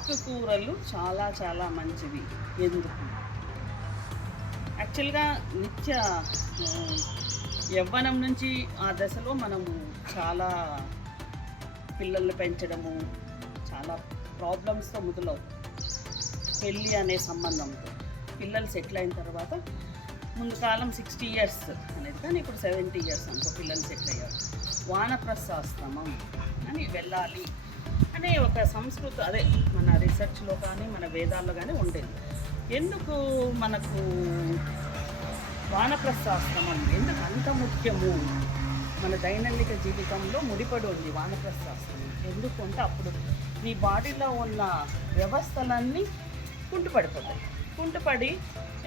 ఆకుకూరలు చాలా చాలా మంచివి. ఎందుకు? యాక్చువల్గా నిత్య యవ్వనం నుంచి ఆ దశలో మనము చాలా పిల్లల్ని పెంచడము చాలా ప్రాబ్లమ్స్తో మొదలవుతాం. పెళ్ళి అనే సంబంధంతో పిల్లలు సెటిల్ అయిన తర్వాత ముందు కాలం 60 ఇయర్స్ అనేది, కానీ ఇప్పుడు 70 ఇయర్స్ అనుకో పిల్లలు సెటిల్ అయ్యారు. వానప్రస్థాశ్రమం అని వెళ్ళాలి అనే ఒక సంస్కృతి అదే మన రీసెర్చ్లో కానీ మన వేదాల్లో కానీ ఉండేది. ఎందుకు మనకు వానప్రస్థాశ్రమం ఎందుకు అంత ముఖ్యము? మన దైనందిక జీవితంలో ముడిపడి ఉంది వానప్రస్థాశ్రమం. ఎందుకు అంటే అప్పుడు మీ బాడీలో ఉన్న వ్యవస్థలన్నీ కుంటుపడిపోతాయి. కుంటుపడి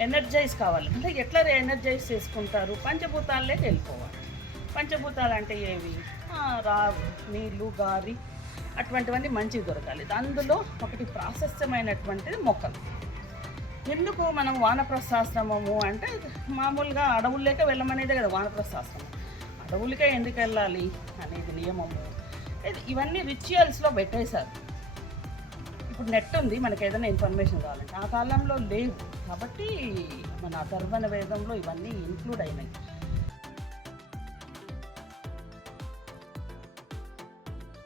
ఎనర్జైజ్ కావాలి అంటే ఎట్లా ఎనర్జైజ్ చేసుకుంటారు? పంచభూతాల్లోకి వెళ్ళిపోవాలి. పంచభూతాలు అంటే ఏవి? నీళ్ళు, గాలి అటువంటివన్నీ మంచిగా దొరకాలి. అందులో ఒకటి ప్రాశస్త్యమైనటువంటిది మొక్కలు. ఎందుకు మనం వానప్రస్థాశ్రమము అంటే మామూలుగా అడవుల్లోకే వెళ్ళమనేదే కదా వానప్రస్థాశ్రమం. అడవులకే ఎందుకు వెళ్ళాలి అనేది నియమము. ఇవన్నీ రిచువల్స్లో పెట్టేశారు. ఇప్పుడు నెట్ ఉంది, మనకి ఏదైనా ఇన్ఫర్మేషన్ కావాలంటే. ఆ కాలంలో లేవు కాబట్టి మన అథర్వణ వేదంలో ఇవన్నీ ఇంక్లూడ్ అయినాయి.